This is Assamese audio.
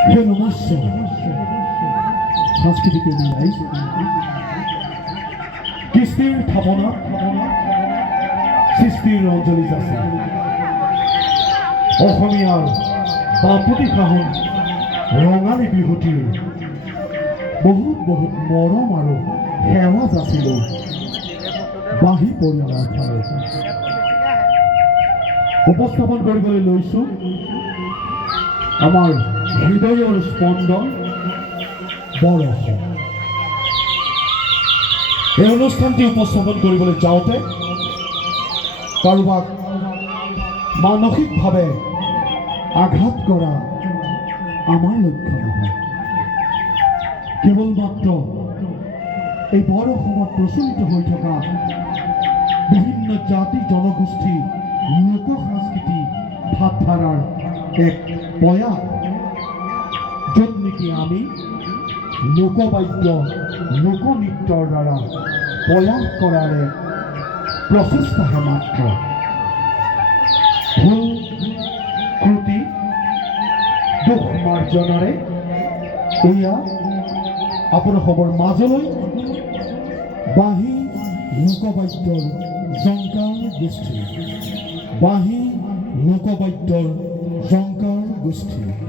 হে নমস্য সাংস্কৃতিক ৰাইজ কৃষ্টিৰ ভাৱনা সৃষ্টিৰ অঞ্জলি আছে অসমীয়াৰ বাপুতি সাহোন ৰঙালী বিহুটিৰ বহুত বহুত মৰম আৰু সেৱা যাচিলোঁ বাঁহী পৰিয়ালৰ ফালে উপস্থাপন কৰিবলৈ লৈছোঁ আমাৰ হৃদয়ৰ স্পন্দন বৰষ এই অনুষ্ঠানটি উপস্থাপন কৰিবলৈ যাওঁতে কাৰোবাক মানসিকভাৱে আঘাত কৰা আমাৰ লক্ষ্য নহয় কেৱল মাত্ৰ এই বড় অসমত প্ৰচলিত হৈ থকা বিভিন্ন জাতি জনগোষ্ঠী লোক সংস্কৃতি ভাৱধাৰাৰ এক প্ৰয়াস য'ত নেকি আমি লোকবাদ্য লোকনৃত্যৰ দ্বাৰা প্ৰয়াস কৰাৰে প্ৰচেষ্টাহে মাত্ৰ ভুল ক্ৰুটি দুখ মাৰ্জনাৰে এয়া আপোনালোকৰ মাজলৈ বাঁহী লোকবাদ্যৰ জংকাৰ গোষ্ঠী বাঁহী লোকবাদ্যৰ জংকাৰ গোষ্ঠী